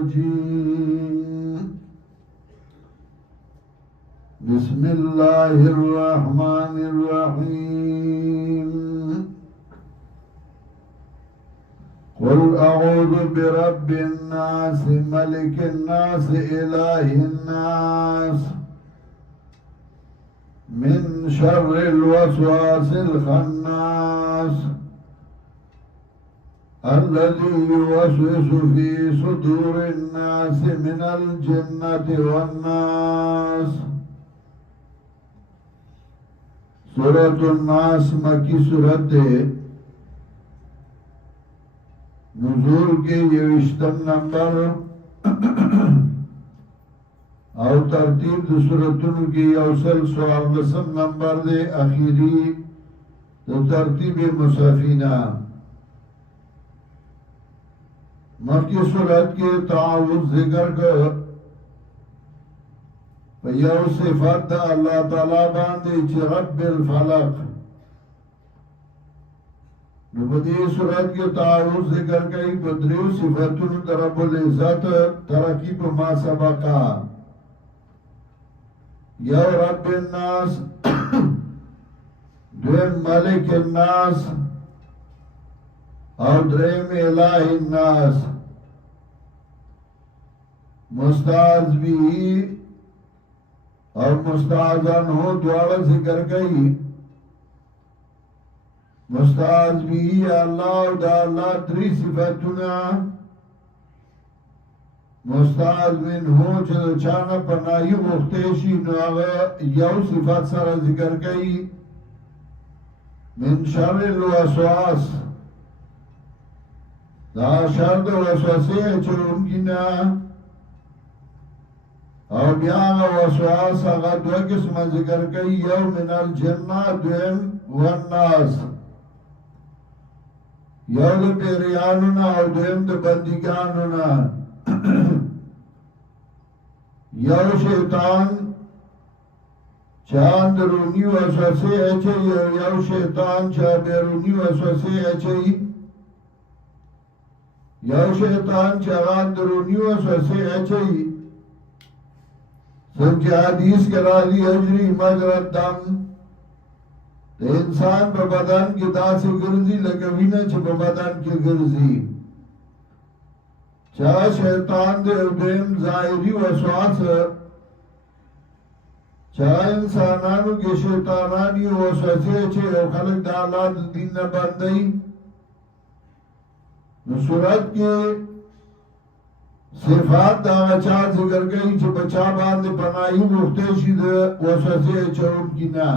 الرجيم بسم الله الرحمن الرحيم قل أعوذ برب الناس ملك الناس إله الناس من شر الوسواس الخناس الذي يوسوس في صدور الناس من الجنة والناس. سورة الناس مکی سورت نزول کے 21 نمبر او ترتیب د سورتونو کې یوصل 14 نمبر دے اخیری د ترتیب مصحفینا. مکی صورت کے تعاوض ذکر کر یو صفت دا اللہ تعالی باندے چی رب الفلق. نو بدی صورت کے تعاوض ذکر کئی بدریو صفتون دا رب العزت ترقیب ما سبقا. یو رب الناس، دویم ملک الناس، اور دریم الہ الناس. مستعاذ بھی اور مستعاذن ہو دوارا ذکر گئی. مستعاذ بھی اللہ و دا اللہ دری صفتنا. مستعاذ من ہو چل چانا پناہی مختیشی نو آغا یو صفت سر ذکر گئی من شر الوسواس، دا شر دا وسوسے چل انکی نا. او بیا آغا وسواس آغا دو قسم ذکر کئی، یو من الجنہ دویم والناس. یو دا پیریانونا او دویم دا بندگانونا. یو شیطان چاہ اندرونی وسوسے اچھئی، یو شیطان چاہ بیرونی وسوسے اچھئی. یو شیطان چاہ اندرونی وسوسے اچھئی. سنچہ حدیث کرا لی اجری مجرد دم، تو انسان پا بدن کی دا سے گرزی لگوینا چھ پا بدن کی گرزی. چاہ شیطان دے دیم ظاہری وسواس، چاہ انسانانو کے شیطانانی وسوسے چھے او خلق دا اللہ دین نبندئی. نصورت کے صفات دا اچھا ذکر گئی چھے بچا باندے پناہی مختیشی دا وسوسے چھون کی نا.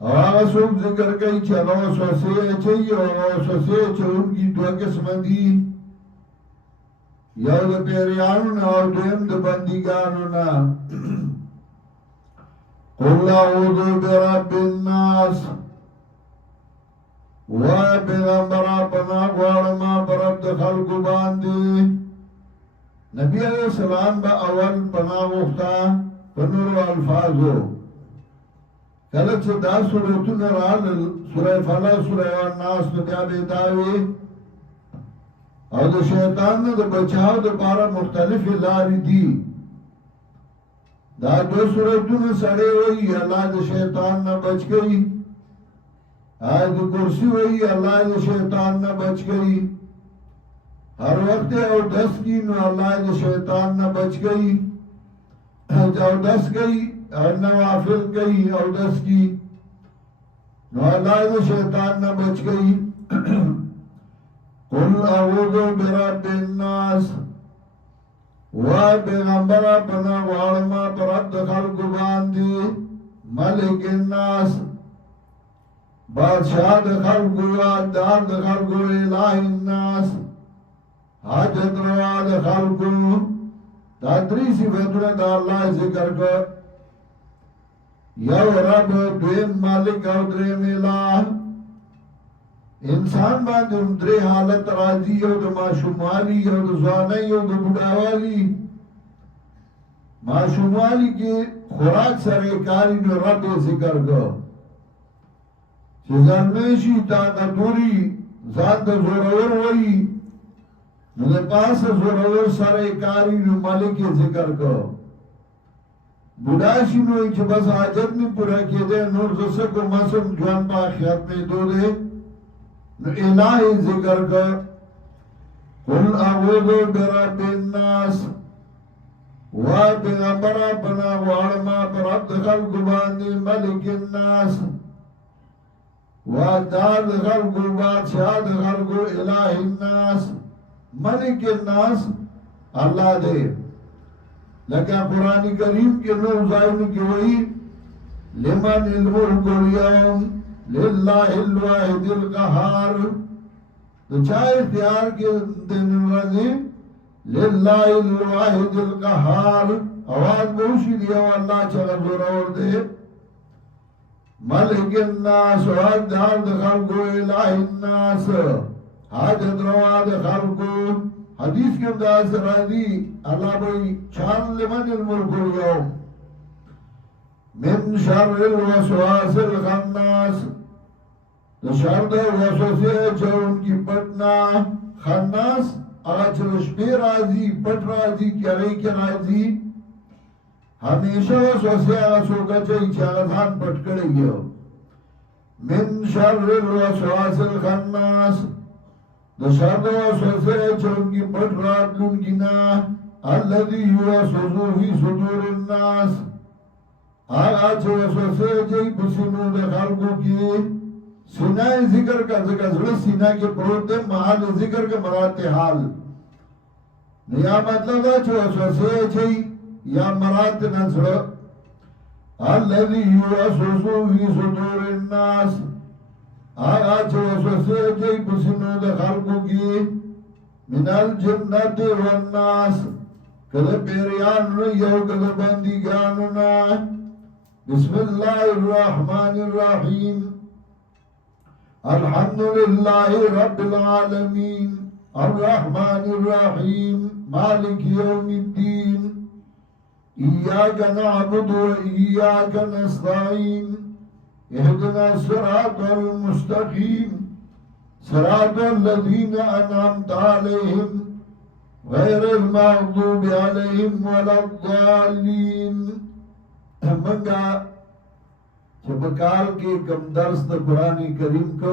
اور آغا سوک ذکر گئی چھے اللہ وسوسے چھئی اور وسوسے چھون کی دو قسم دی، یو دا پیریانونا اور دویم دا بندگانونا. قل اعوذ برب الناس، وای پیغمبرہ پناہ غوارما برب دا خلق باندے. نبی علیہ السلام با اول پناہ مختا پنور و الفاظو. کلچ دا سورتون رال سورہ فلق سورہ والناس تو بیا بیداوی اور دا شیطان دا بچاو دا پارا مختلف لاری دی. دا دو سورتون سڑے ہوئی اللہ دا شیطان نہ بچ گئی. آیت کرسی ہوئی اللہ دا شیطان نہ بچ گئی. ہر وقت او دس کی نو اللہ دا شیطان نہ بچ گئی. جو دس گئی نوافل گئی او دس کی نو اللہ دا شیطان نہ بچ گئی. قل اعوذ برب الناس، وای پیغمبرہ پناہ غوارما برب دا خلق باندی. ملک الناس، بادشاہ دا خلق دار دا خلق الہ الناس، حاجت روا دا خلق. دا دری صفتنا دا اللہ ذکر کر. یو رب، دویم مالک او دریم الہ. انسان باندې درې حالت راځي، یو د ماشوموالي، یو د ځوانۍ، یو د بوډاوالي. ماشوموالی کې خوراک سره کاری نو رب ذکر کو چې ځان نشي طاقتوري ذات د زورور وایي نو د پاسه زورور سره کاری نو مالک ذکر کو بوډا شي نو چې بس حاجت می پورا کېده نور زسه کو مسم ځوان په آخرت می دوره نو الہی ذکر کو قل اعوذ برب الناس وا پیغمبر پنا غواړم په رب د خلکو باندې ملک الناس وا دار د خلکو بادشاہ د خلکو الہ الناس ملک الناس الله دې لکه قرآن کریم کے نور ظاہر کی وہی لمن الملک اليوم للہ الواحد القہار تو چاہے اختیار کے دن رضی للہ الواحد القہار آواز بہوشی دیا واللہ چلا زورور دے ملک الناس وحق دار دخل کو الہ الناس حاجت روا دخل کو حدیث کے انداز راضی اللہ بھائی چان لمن الملک اليوم من شر الوسواس الخناس شر د وسوسه چون کی پٹنا خناس آج رشبی راضی پٹ راضی کیائی کے راضی ہمیشہ وسوسه آغا سوکا چاہی چاہا ذان پٹ کرے گیا من شر الوسواس الخناس دشار دو وسوسه چون کی پٹ رات لن گنا الذي يوسوس في صدور الناس آغا چه وسوسه چاہی بسنو دے خلقوں کی سینہ ذکر کا ذکر سینہ کے پروت دے محل ذکر کے مرات حال یا مطلب دا چه وسوسه چاہی یا مرات نظر الذي يوسوس في صدور الناس آغا چه وسوسه چاہی بسنو دے خلقوں کی من الجنت والناس کل پیریان یو کل بندگاننا بسم اللہ الرحمن الرحیم الحمد للہ رب العالمین الرحمن الرحیم مالک یوم الدین ایاک نعبد و ایاک نستعین اهدنا الصراط المستقیم صراط الذین انعمت علیہم غیر المغضوب علیہم ولا الضالین منگا چپکال کے کم درس دا قرآن کریم کو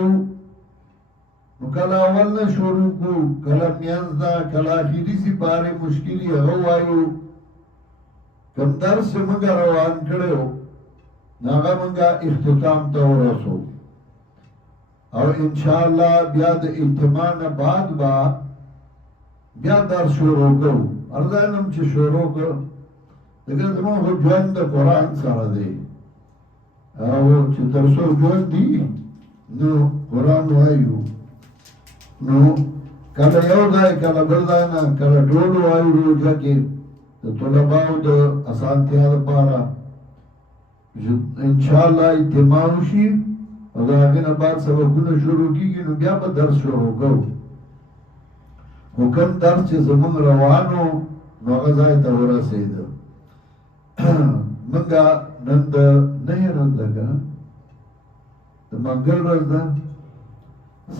کلا اول نا شروع کو کلا میانز دا کلا آخری سی پارے مشکلی ہو آئیو کم درس سے منگا روان کڑے ہو ناغا منگا اختتام تا رسو اور انشاءاللہ بیاد اجتماع بعد با بیاد در شروع کرو ارزائنم چه شروع کرو لیکن زمان خود جوان دا قرآن سارا دے او چه ترسو جوان دی نو قرآن وائیو نو کلا یو دائی کلا بردائنا کلا ڈولو آئیو رو جاکے طلباؤ دا اسانتیاء دا پارا انشاءاللہ اجتماع شی او دا آگین بعد سبقونه شروع کی گی نو بیا با درس شروع کرو حکم درس چه زمان روانو نو غزای تا ورا سیده منگا نند نہیں رز دا کنا دا منگل رز دا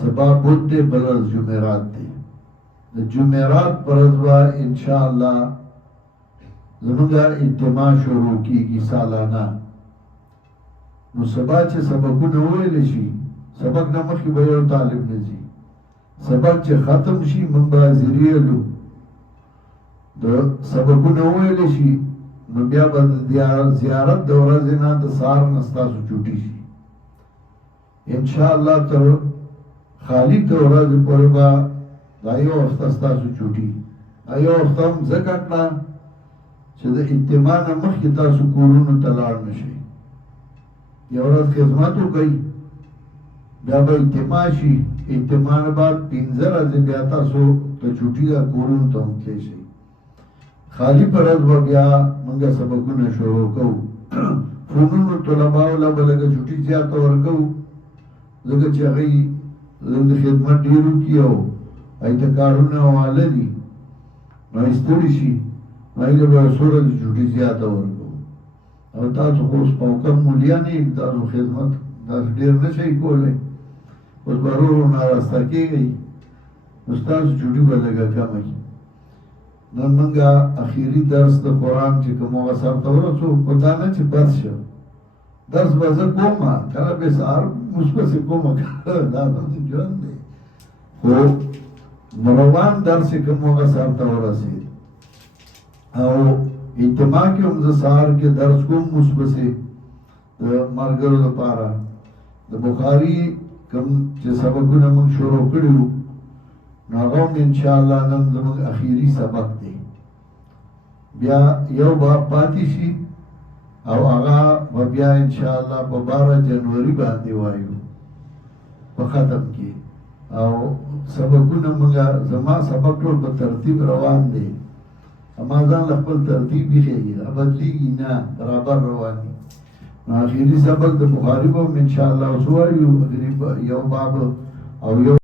سبا بود دے بلرز جمعرات دے دا جمعرات پرزوا انشاءاللہ زمانگا اجتماع شروع کی گی سالانا نو سبا چه سبقونه ویل شي سبق نمخی بیو طالب نزی سبق چه ختم شي من با زریلو دو سبقونه ویل شي نو بیا با زیارت دورا زینا دا سار نستاسو چوٹی شي انشاءاللہ تر خالی دورا زی پر با دایو وقت استاسو چوٹی ایو وقت هم زکتنا چه دا اجتماع نمخی تاسو کورونو تلار نشي یو ورځ خدمتو کوي بیا به اجتماع شي اجتماع بعد 15 ورځې بیا تاسو ته چوټي دا کورونو ته هم تللی شئ خالی پر ورځ به بیا موږ سبقونه شروع کوو فنونو طلباو له به لږه چوټي زیاته ورکوو ځکه چې هغوی د خدمت ډېر وکړي او هغوی ته کارونه واله دي نو هغوی ستړي شي هغوی له به څو ورځې چوټي زیاته ورکوو او تاسو خو اوس په حکم مولیانې تاسو خدمت تاسو ډېر نه شئ کولی اوس به ورو ورو ناراسته کېږئ استاد چوټي به لګه کمه کی نن منګه اخیری درس د قرآن چې کوم هغه سره ته ورسو په دا نه چې بس شو درس به زه کوم کله به سهار مثبت کوم دا ژوند دی خو مروان درس کوم هغه سره ته ورسي او اجتماع کې هم زه سهار کې درس کوم مثبت د مرګرو لپاره د بخاري کوم چې سبقونه موږ شروع کړیو نو هغه ان شاء الله نن زموږ اخیری سبق دی بیا یو باب پاتې شي او هغه بیا ان شاء الله په 12 جنوري باندې وایو په ختم کې او سبقونه موږ زما سبق ټول په ترتیب روان دي اما ځان خپل ترتیب یې بدلیږي نه برابر روان دي اخیری سبق د بخاری به ان شاء الله وسوایو یو باب او یو